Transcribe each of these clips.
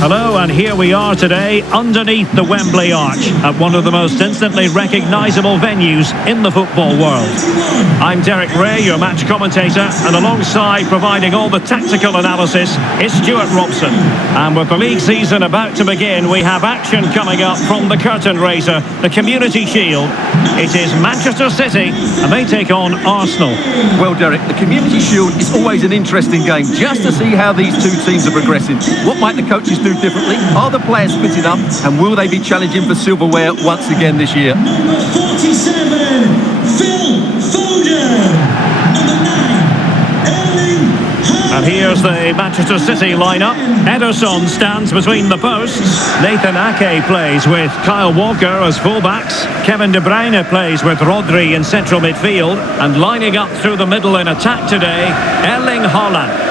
Hello, and here we are today underneath the Wembley Arch at one of the most instantly recognisable venues in the football world. I'm Derek Ray, your match commentator, and alongside providing all the tactical analysis is Stuart Robson. And with the league season about to begin, we have action coming up from the curtain raiser, the Community Shield. It is Manchester City, and they take on Arsenal. Well, Derek, the Community Shield is always an interesting game, just to see how these two teams are progressing. What might the coaches do differently? Are the players fitted up? And will they be challenging for silverware once again this year? Number 47, Phil Foden. Number 9, Erling Haaland. And here's the Manchester City lineup. Ederson stands between the posts. Nathan Ake plays with Kyle Walker as fullbacks. Kevin De Bruyne plays with Rodri in central midfield. And lining up through the middle in attack today, Erling Haaland.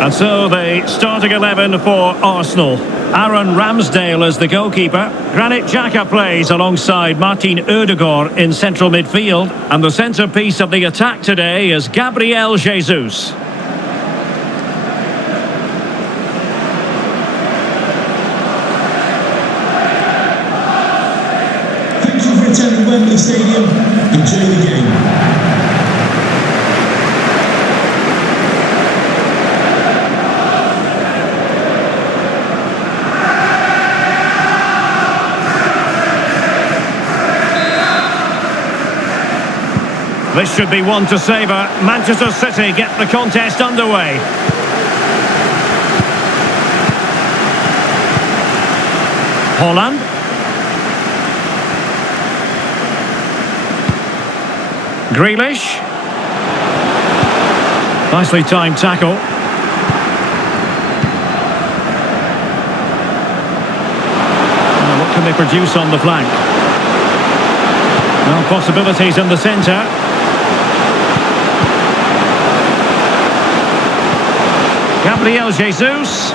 And so the starting 11 for Arsenal. Aaron Ramsdale is the goalkeeper. Granit Xhaka plays alongside Martin Ødegaard in central midfield. And the centrepiece of the attack today is Gabriel Jesus. Thank you for attending Wembley Stadium. Enjoy the game. This should be one to savour. Manchester City get the contest underway. Haaland. Grealish. Nicely timed tackle. Now, what can they produce on the flank? Well, possibilities in the centre. Gabriel Jesus.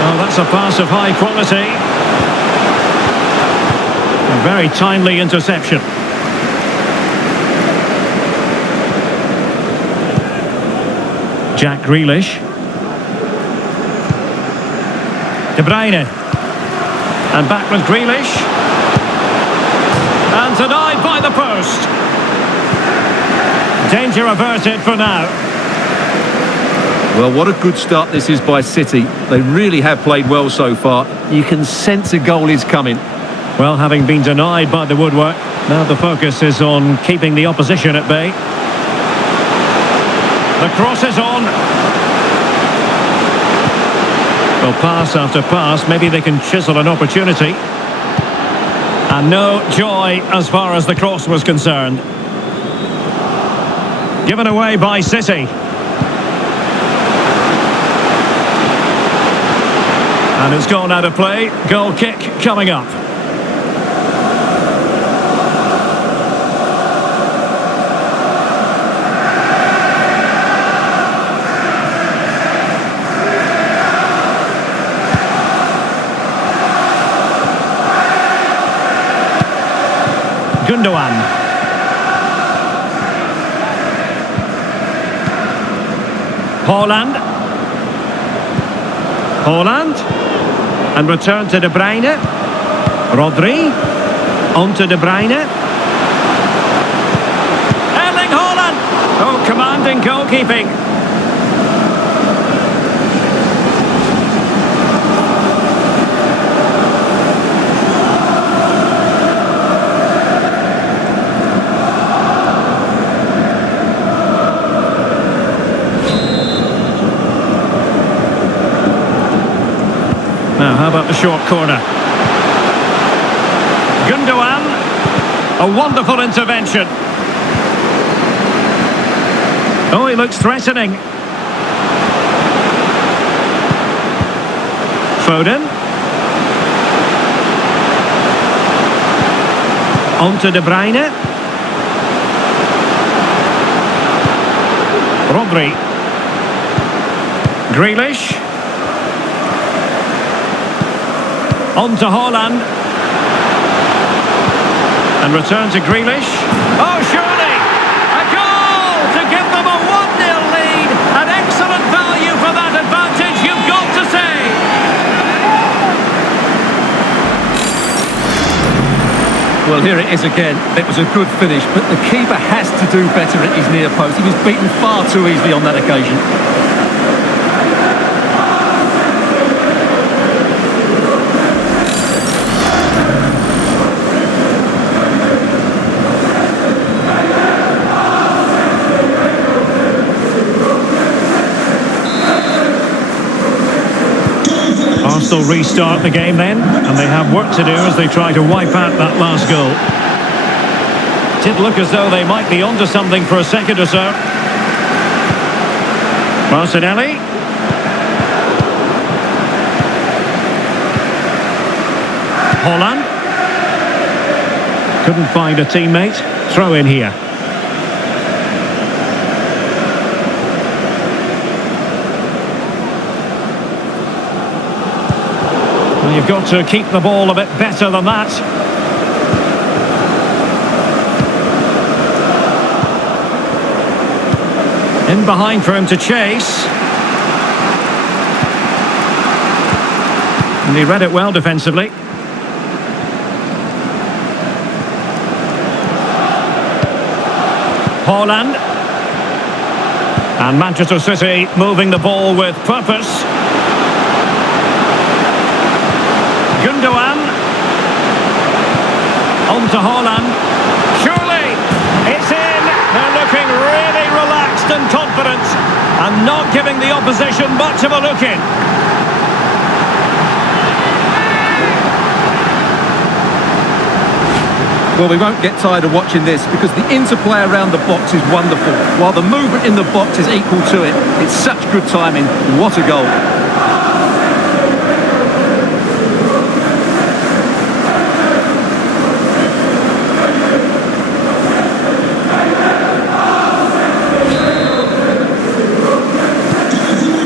Oh, that's a pass of high quality. A very timely interception. Jack Grealish. De Bruyne. And back with Grealish. And denied by the post. Danger averted for now. Well, what a good start this is by City. They really have played well so far. You can sense a goal is coming. Well, having been denied by the woodwork, now the focus is on keeping the opposition at bay. The cross is on. Well, pass after pass, maybe they can chisel an opportunity. And no joy as far as the cross was concerned. Given away by City. And it's gone out of play. Goal kick coming up. Gundogan. Haaland. And return to De Bruyne. Rodri. On to De Bruyne. Erling Haaland. Oh, commanding goalkeeping. Now, how about the short corner? Gundogan. A wonderful intervention. Oh, he looks threatening. Foden. On to De Bruyne. Rodri. Grealish. On to Haaland. And return to Grealish. Oh, surely! A goal to give them a 1-0 lead. An excellent value for that advantage, you've got to say. Well, here it is again. It was a good finish, but the keeper has to do better at his near post. He was beaten far too easily on that occasion. Arsenal restart the game then, and they have work to do as they try to wipe out that last goal. Did look as though they might be onto something for a second or so. Martinelli. Haaland. Couldn't find a teammate. Throw in here. You've got to keep the ball a bit better than that. In behind for him to chase. And he read it well defensively. Haaland. And Manchester City moving the ball with purpose. Gundogan. On to Haaland. Surely it's in. They're looking really relaxed and confident and not giving the opposition much of a look in. Well, we won't get tired of watching this because the interplay around the box is wonderful, while the movement in the box is equal to it. It's such good timing. What a goal.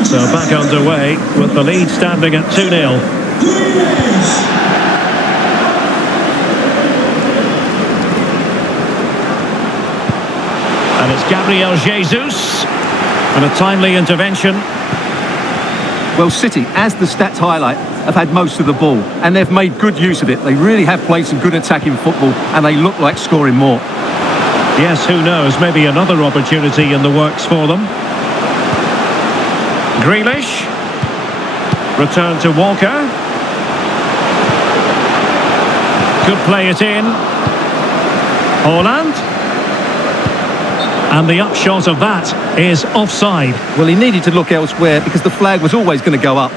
So back underway with the lead standing at 2-0. And it's Gabriel Jesus. And a timely intervention. Well, City, as the stats highlight, have had most of the ball. And they've made good use of it. They really have played some good attacking football. And they look like scoring more. Yes, who knows? Maybe another opportunity in the works for them. Grealish. Return to Walker. Could play it in. Haaland. And the upshot of that is offside. Well, he needed to look elsewhere because the flag was always going to go up.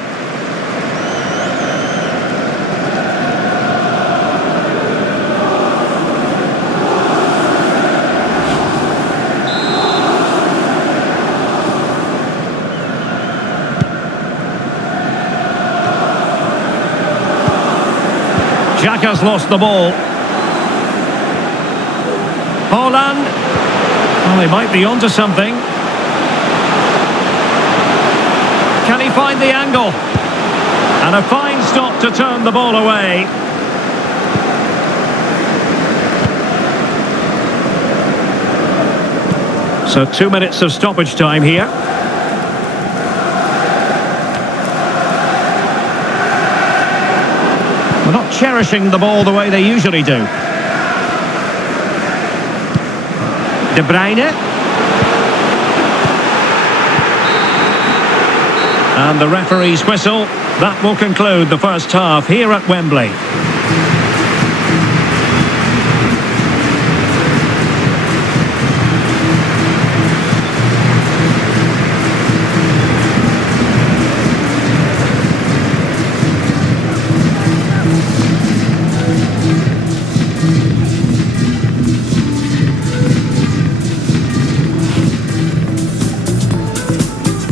Xhaka's lost the ball. Haaland. Well, they might be onto something. Can he find the angle? And a fine stop to turn the ball away. So 2 minutes of stoppage time here. We're not cherishing the ball the way they usually do. De Bruyne. And the referee's whistle. That will conclude the first half here at Wembley.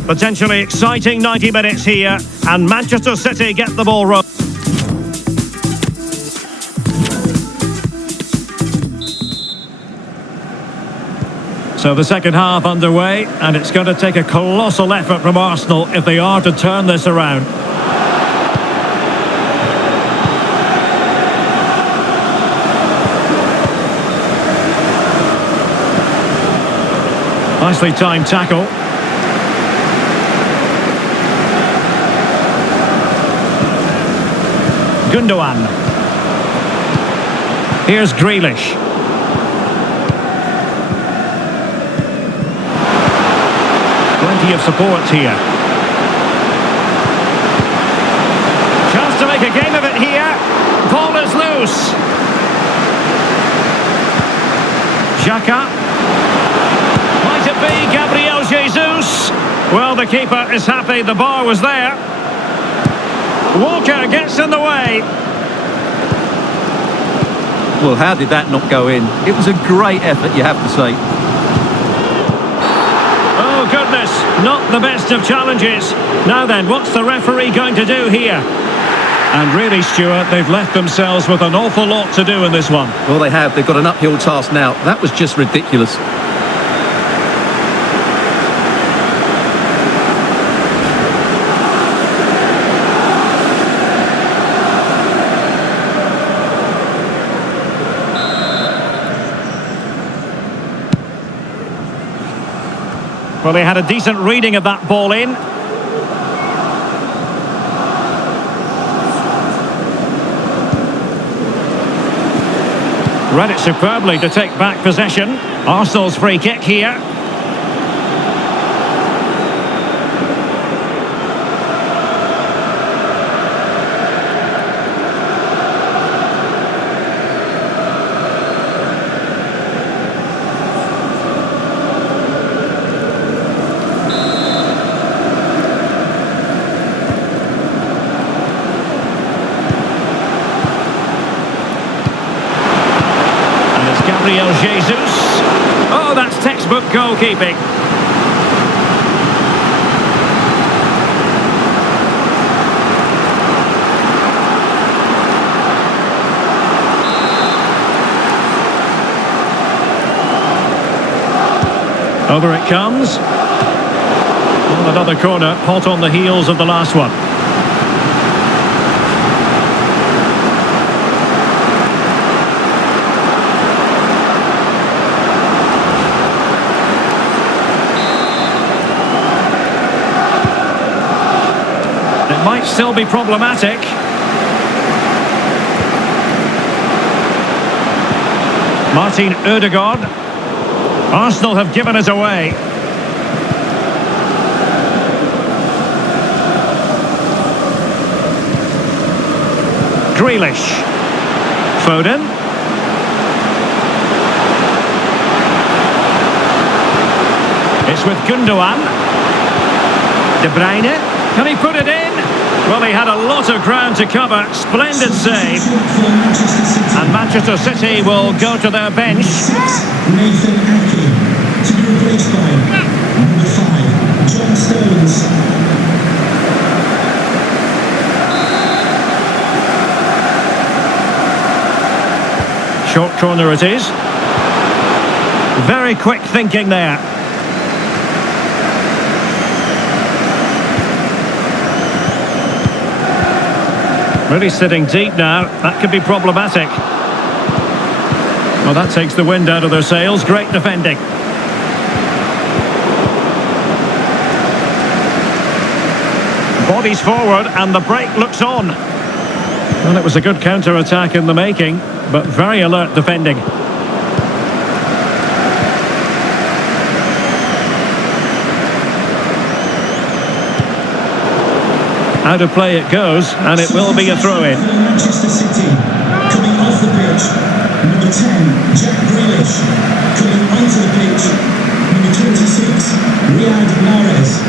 Potentially exciting 90 minutes here, and Manchester City get the ball rolling. So the second half underway, and it's going to take a colossal effort from Arsenal if they are to turn this around. Nicely timed tackle. Gundogan. Here's Grealish. Plenty of support here. Chance to make a game of it here. Ball is loose. Xhaka. Might it be Gabriel Jesus? Well, the keeper is happy the bar was there. Walker gets in the way. Well, how did that not go in? It was a great effort, you have to say. Oh, goodness, not the best of challenges. Now then, what's the referee going to do here? And really, Stuart, they've left themselves with an awful lot to do in this one. Well, they have. They've got an uphill task now. That was just ridiculous. Well, they had a decent reading of that ball in. Read it superbly to take back possession. Arsenal's free kick here. Gabriel Jesus. Oh, that's textbook goalkeeping. Over it comes. Well, another corner, hot on the heels of the last one. Might still be problematic. Martin Ødegaard. Arsenal have given it away. Grealish. Foden. It's with Gundogan. De Bruyne. Can he put it in? Well, he had a lot of ground to cover. Splendid save. And Manchester City will go to their bench. Nathan Ake to be replaced by number 5, John Stones. Short corner it is. Very quick thinking there. Really sitting deep now. That could be problematic. Well, that takes the wind out of their sails. Great defending. Bodies forward and the break looks on. Well, it was a good counter-attack in the making, but very alert defending. Out of play it goes, and it will be a throw-in. Manchester City coming off the pitch. Number 10, Jack Grealish. Coming onto the pitch. Number 26, Riyad Mahrez.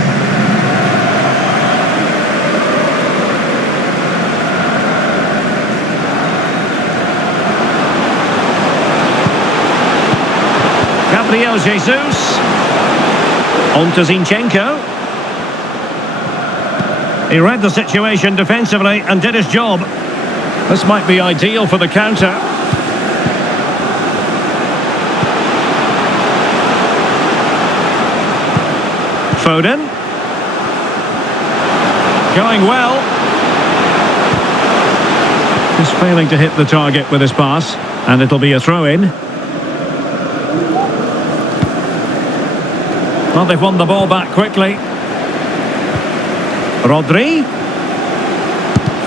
Gabriel Jesus. On to Zinchenko. He read the situation defensively and did his job. This might be ideal for the counter. Foden. Going well. Just failing to hit the target with his pass. And it'll be a throw-in. Well, they've won the ball back quickly. Rodri.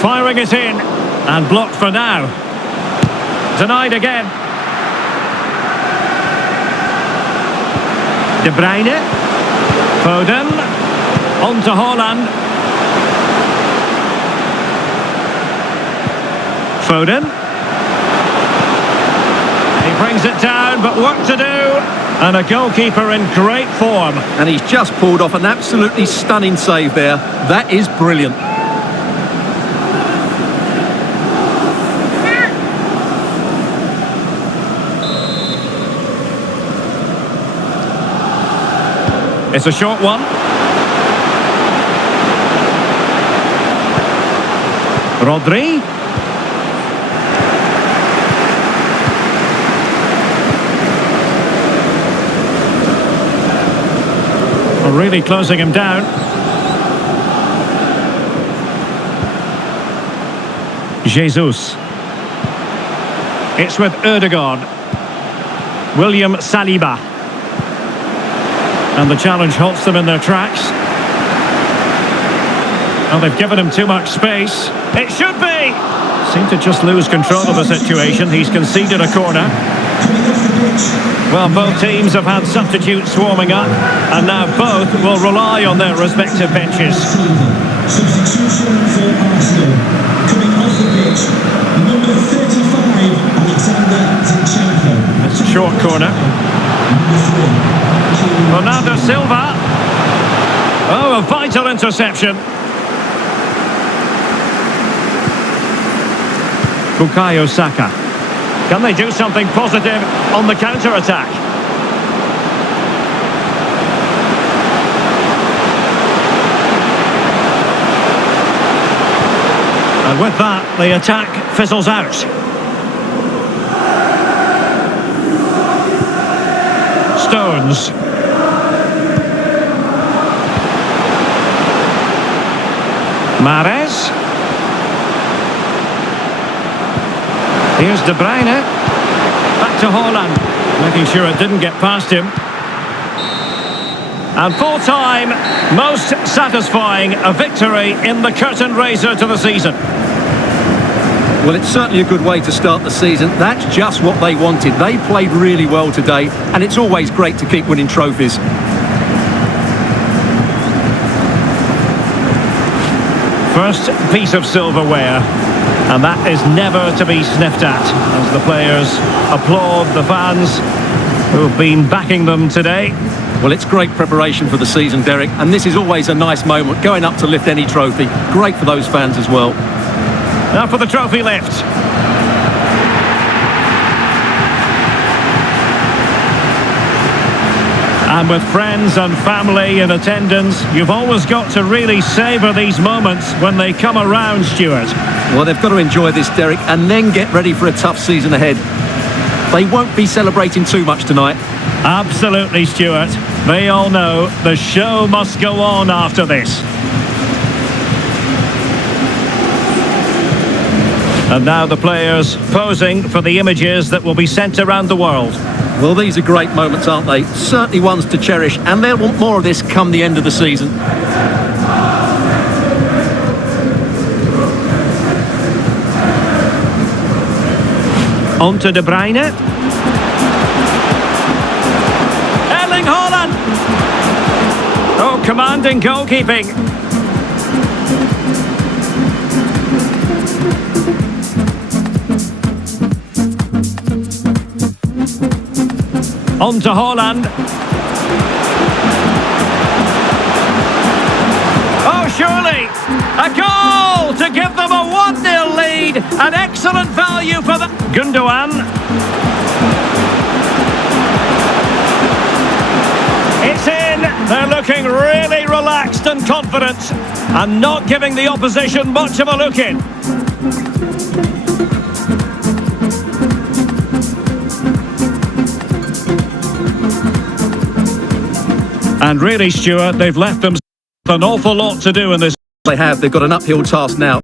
Firing it in. And blocked for now. Denied again. De Bruyne. Foden. On to Haaland. Foden. He brings it down, but work to do. And a goalkeeper in great form. And he's just pulled off an absolutely stunning save there. That is brilliant. It's a short one. Rodri. Really closing him down. Jesus. It's with Ødegaard. William Saliba. And the challenge halts them in their tracks. And they've given him too much space. It should be! Seem to just lose control of the situation. He's conceded a corner. Well, both teams have had substitutes warming up, and now both will rely on their respective benches. Substitution for Arsenal. Coming off the pitch, number 35, Alexander Zinchenko. It's a short corner. Bernardo Silva. Oh, a vital interception. Bukayo Saka. Can they do something positive on the counter-attack? And with that, the attack fizzles out. Stones. Mahrez. Here's De Bruyne. Back to Haaland. Making sure it didn't get past him. And full time, most satisfying, a victory in the curtain raiser to the season. Well, it's certainly a good way to start the season. That's just what they wanted. They played really well today, and it's always great to keep winning trophies. First piece of silverware, and that is never to be sniffed at, as the players applaud the fans who've been backing them today. Well, it's great preparation for the season, Derek, and this is always a nice moment, going up to lift any trophy. Great for those fans as well. Now for the trophy lift. And with friends and family in attendance, you've always got to really savour these moments when they come around, Stuart. Well, they've got to enjoy this, Derek, and then get ready for a tough season ahead. They won't be celebrating too much tonight. Absolutely, Stuart. They all know the show must go on after this. And now the players posing for the images that will be sent around the world. Well, these are great moments, aren't they? Certainly ones to cherish, and they'll want more of this come the end of the season. On to De Bruyne. Erling Haaland! Oh, commanding goalkeeping. On to Haaland. Oh, surely! A goal to give them a 1-0 lead. An excellent value for the... Gundogan. It's in. They're looking really relaxed and confident and not giving the opposition much of a look in. And really, Stuart, they've left them an awful lot to do in this. They have. They've got an uphill task now.